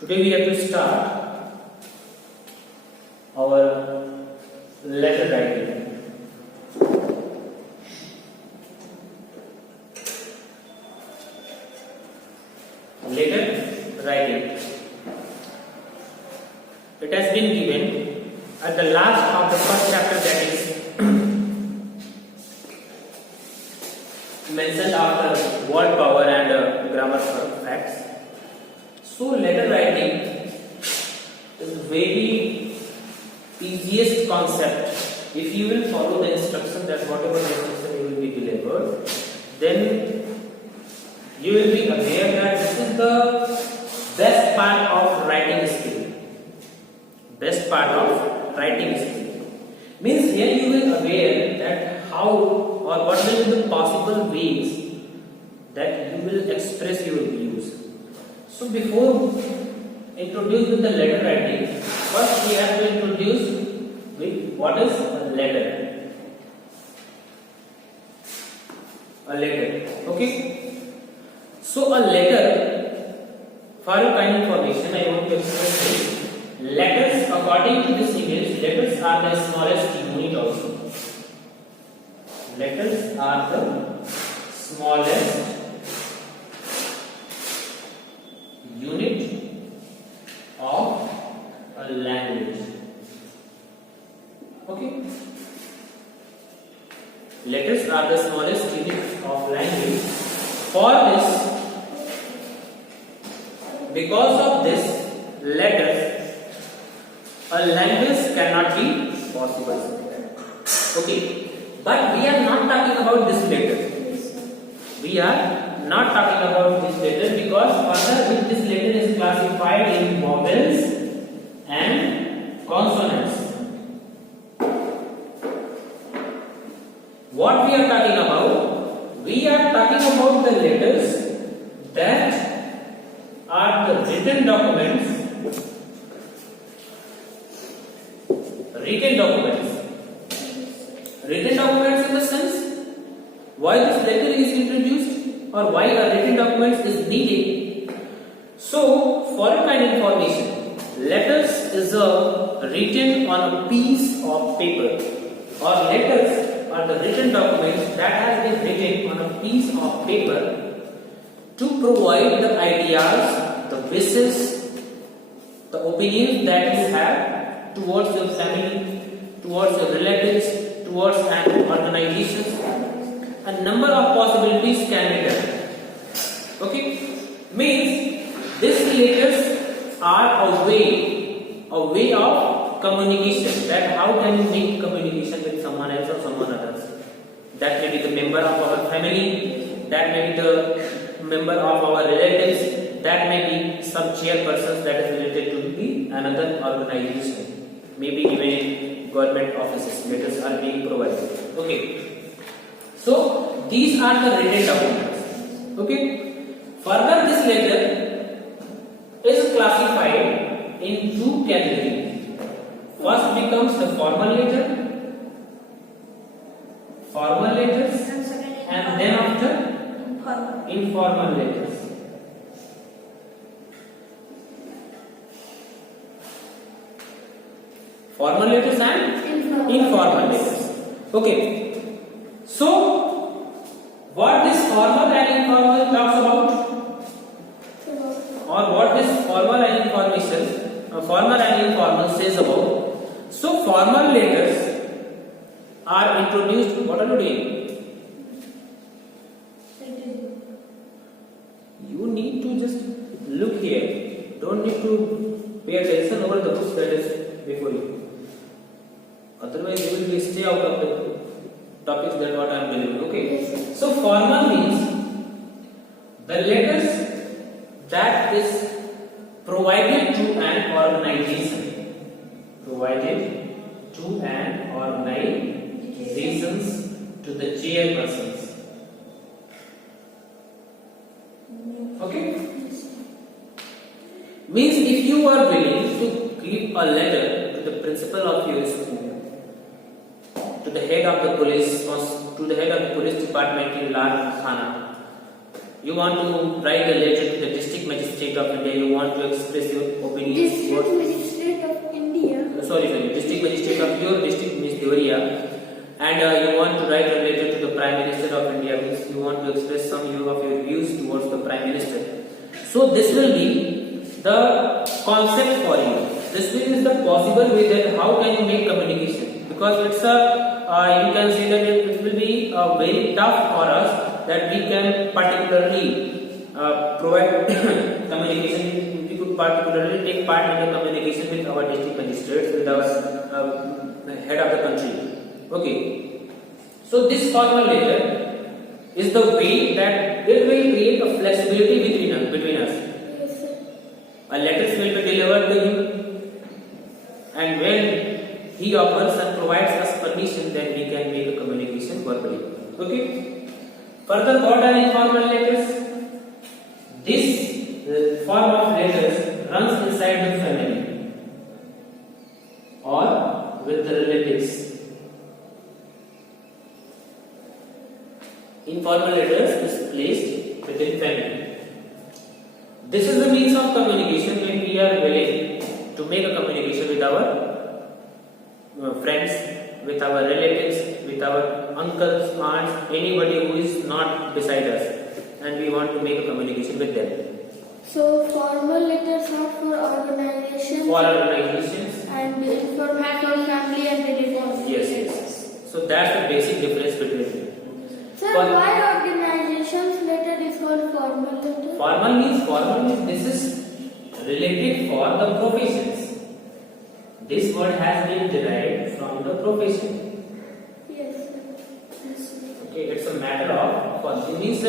Today we have to start our letter writing. Letter writing. It has been given at the last of the first chapter, that is mentioned after word power and grammar facts. So letter writing is very easiest concept. If you will follow the instruction, that whatever the instruction you will be delivered, then you will be aware that this is the best part of writing skill. Best part of writing skill means here you will aware that how or what will be the possible ways that you will express your views. So before introducing the letter writing, first we have to introduce with what is a letter. A letter. Okay. So a letter, for your kind information, I want to explain this. Letters, according to this image, letters are the smallest unit also. Letters are the smallest unit of a language. Okay. Letters are the smallest unit of language. For this, because of this letters, a language cannot be possible. Okay, but we are not talking about this letter. We are not talking about this letter because further with this letter is classified in vowels and consonants. What we are talking about? We are talking about the letters that are the written documents. Written documents in the sense why this letter is introduced or why a written document is needed. So, for your kind information, letters is written on a piece of paper, or letters are the written documents that has been written on a piece of paper to provide the ideas, the wishes, the opinions that you have towards your family, towards your relatives, towards an organization. A number of possibilities can be done. Okay, means these letters are a way of communication. That how can you make communication with someone else or someone else? That may be the member of our family, that may be the member of our relatives, that may be some chairpersons that is related to the another organization. Maybe even in government offices, letters are being provided. Okay. So these are the written documents. Okay. Further, this letter is classified in two categories. First becomes the formal letters, and then after informal letters. Formal letters and informal letters. Okay. So, what this formal and informal talks about, or what this formal and informal says about. So, formal letters are introduced. What are you doing? You need to just look here. Don't need to pay attention over the books that is before you. Otherwise, you will stay out of the topics that what I am delivering. Okay. Yes. So formal means the letters that is provided to an organization. Provided to an organizations, to the chairpersons. Okay. Means if you are willing to give a letter to the principal of your school, to the head of the police, or to the head of the police department in Lal Khana, You want to write a letter to the district magistrate of India. You want to express your opinions. District Magistrate of India. Sorry, district magistrate of your district means Devariya, and you want to write a letter to the Prime Minister of India, means you want to express some of your views towards the Prime Minister. So this will be the concept for you. This is the possible way that how can you make communication, because it's a you can say that it will be very tough for us that we can particularly provide communication. We could particularly take part in the communication with our district magistrates, with our head of the country. Okay. So this formal letter is the way that it will create a flexibility between us. Yes, sir. A letter will be delivered to him, and when he offers and provides us permission, then we can make a communication verbally. Okay. Further, what are informal letters? This form of letters runs inside the family or with the relatives. Informal letters is placed within family. This is the means of communication when we are willing to make a communication with our friends, with our relatives, with our uncles, aunts, anybody who is not beside us, and we want to make a communication with them. So formal letters are for organizations. For organizations. And informal for family and relatives. Yes. So that's the basic difference between them. Sir, why organizations letter is called formal letter? Formal means this is related for the professions. This word has been derived from the profession. Yes, sir. Okay, it's a matter of. It means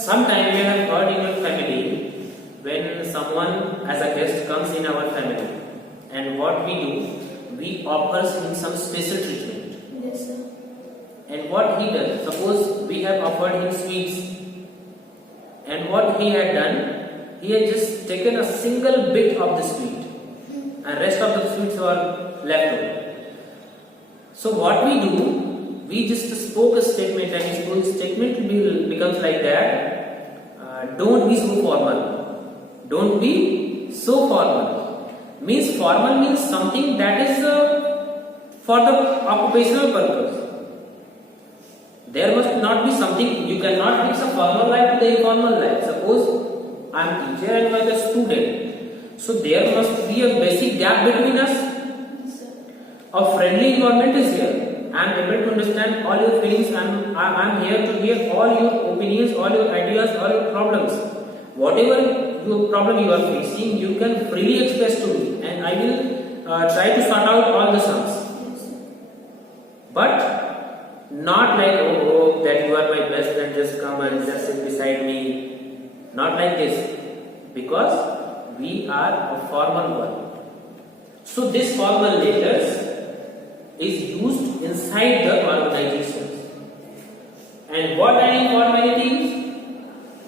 sometime you have heard in your family when someone as a guest comes in our family, and what we do, we offer him some special treatment. Yes, sir. And what he does, suppose we have offered him sweets, and what he had done, he had just taken a single bit of the sweet, and rest of the sweets were left over. So what we do, we just spoke a statement, and his statement becomes like that: don't be so formal. Don't be so formal. Formal means something that is for the occupational purpose. There must not be something, you cannot mix a formal life with the informal life. Suppose I am teacher and you are the student. So there must be a basic gap between us. A friendly environment is here. I am able to understand all your feelings. I am here to hear all your opinions, all your ideas, all your problems. Whatever your problem you are facing, you can freely express to me, and I will try to sort out all the sums. But not like, oh, that you are my best friend, just come and just sit beside me. Not like this, because we are a formal one. So this formal letters is used inside the organizations. And what are informalities?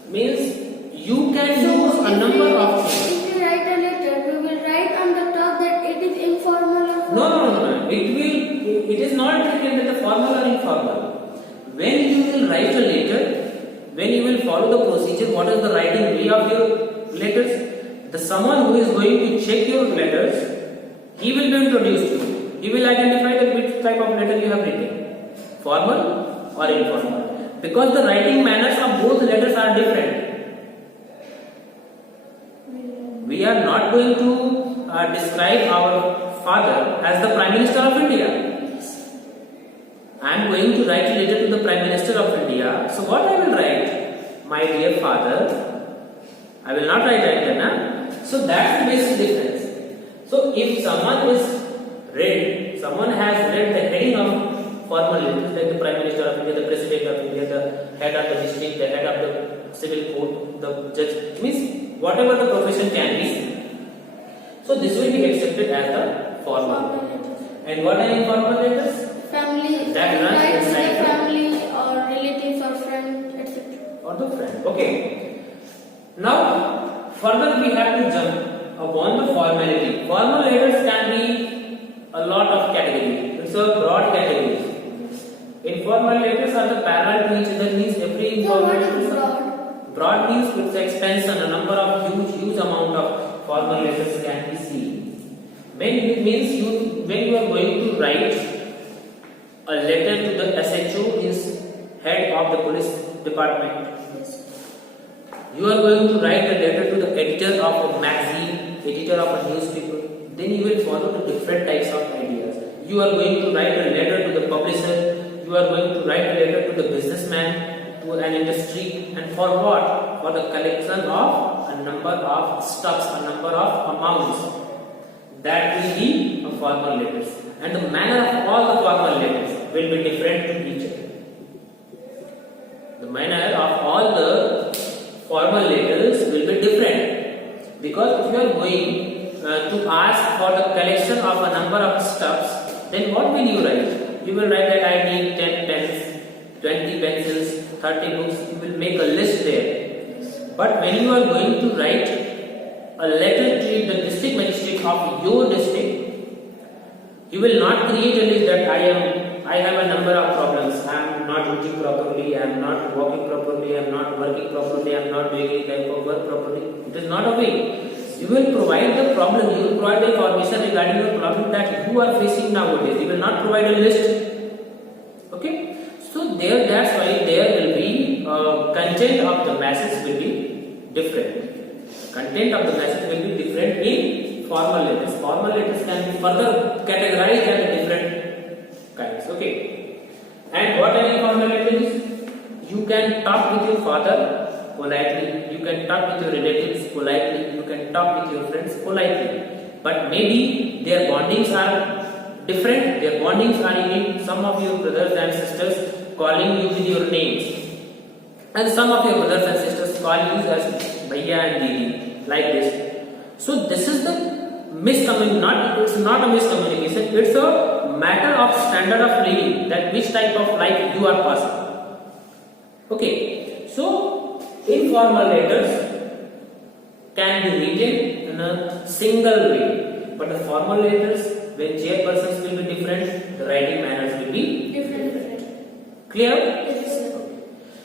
Means you can use a number of things. If we write a letter, we will write on the top that it is informal or formal. No. It is not written as formal or informal. When you will write a letter, when you will follow the procedure, what is the writing way of your letters? The someone who is going to check your letters, he will be introduced to you. He will identify that which type of letter you have written, formal or informal. Because the writing manners of both letters are different. We are not going to describe our father as the Prime Minister of India. I am going to write a letter to the Prime Minister of India. So what I will write? My dear father. I will not write like that, na? So that's the basic difference. So if someone has read the heading of formal letters, like the Prime Minister of India, the President of India, the head of the district, the head of the civil court, the judge, means whatever the profession can be. So this will be accepted as the formal. And what are informal letters? Family. That runs Write to inside the the family or relatives or friends, etc. or the friend. Okay. Now further we have to jump upon the formality. Formal letters can be a lot of categories. It's a broad category. Informal letters are the parallel to each other, means every So informal what letter is is broad? broad means it's expansion, a number of huge amount of formal letters can be seen. When means when you are going to write a letter to the SHO, is head of the police department. You are going to write a letter to the editor of a magazine, editor of a newspaper. Then you will follow the different types of ideas. You are going to write a letter to the publisher. You are going to write a letter to the businessman, to an industry, and for what? For the collection of a number of stocks, a number of amounts. That will be a formal letters, and the manner of all the formal letters will be different to each other. The manner of all the formal letters will be different, because if you are going to ask for the collection of a number of stuffs, then what will you write? You will write that I need 10 pens, 20 pencils, 30 books. You will make a list there. But when you are going to write a letter to the district magistrate of your district, you will not create a list that I have a number of problems. I am not eating properly, I am not walking properly, I am not working properly, I am not doing any type of work properly. It is not a way. You will provide the problem, you will provide the information regarding the problem that you are facing nowadays. You will not provide a list. Okay? So that's why there will be content of the message will be different. Content of the message will be different in formal letters. Formal letters can be further categorized as different kinds. Okay. And what an informal letter is? You can talk with your father politely. You can talk with your relatives politely. You can talk with your friends politely. But maybe their bondings are different. Their bondings are in some of your brothers and sisters calling you with your names, and some of your brothers and sisters call you as Bhaiya and Didi, like this. So this is the miscommunication. It's not a miscommunication. It's a matter of standard of living, that which type of life you are passing. Okay. So informal letters can be written in a single way, but the formal letters, when chairpersons will be different, the writing manners will be Different. clear. Yes, sir.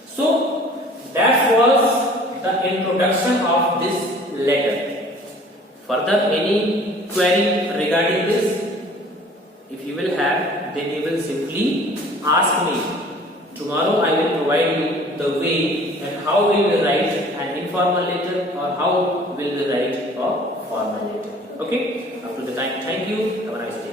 So that was the introduction of this letter. Further, any query regarding this, if you will have, then you will simply ask me. Tomorrow I will provide you the way and how we will write an informal letter or how will we write a formal letter. Okay? Up to the time, thank you. Have a nice day.